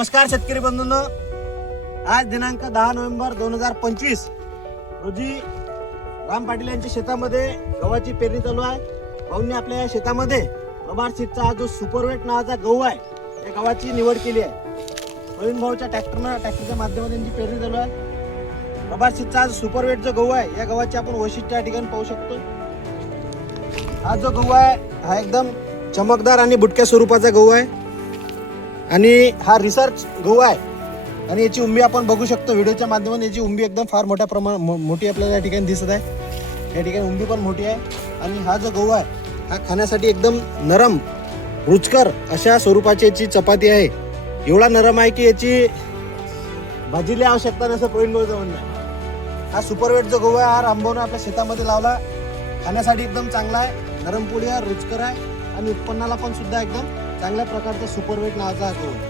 नमस्कार शेतकरी बंधूंनो, आज दिनांक 10 नोव्हेंबर 2025 रोजी राम पाटील यांच्या शेतामध्ये गव्हाची पेरणी चालू आहे। भाऊंनी आपल्या या शेतामध्ये प्रभार सीडचा हा जो सुपरवेट नावाचा गहू आहे या गव्हाची निवड केली आहे। प्रवीण भाऊच्या ट्रॅक्टरच्या माध्यमातून यांची पेरणी चालू आहे। प्रभार सीडचा हा सुपरवेट जो गहू आहे या गव्हाचे आपण वैशिष्ट्य या ठिकाणी पाहू शकतो। हा जो गहू आहे हा एकदम चमकदार आणि बुटक्या स्वरूपाचा गहू आहे आणि हा रिसर्च गहू आहे आणि याची उंबी आपण बघू शकतो व्हिडिओच्या माध्यमातून। याची उंबी एकदम फार मोठ्या प्रमाणात मोठी आपल्याला या ठिकाणी दिसत आहे। या ठिकाणी उंबी पण मोठी आहे आणि हा जो गहू आहे हा खाण्यासाठी एकदम नरम रुचकर अशा स्वरूपाची याची चपाती आहे। एवढा नरम आहे की याची भाजीला आवश्यकता नसं प्रवीण भाऊचं म्हणणं आहे। हा सुपरवेट जो गहू आहे हा रामभाऊने आपल्या शेतामध्ये लावला। खाण्यासाठी एकदम चांगला आहे, नरम पोळी आहे, रुचकर आहे आणि उत्पन्नाला पण सुद्धा एकदम चांगल्या प्रकारचा सुपरवेट नावाचा गहू आहे।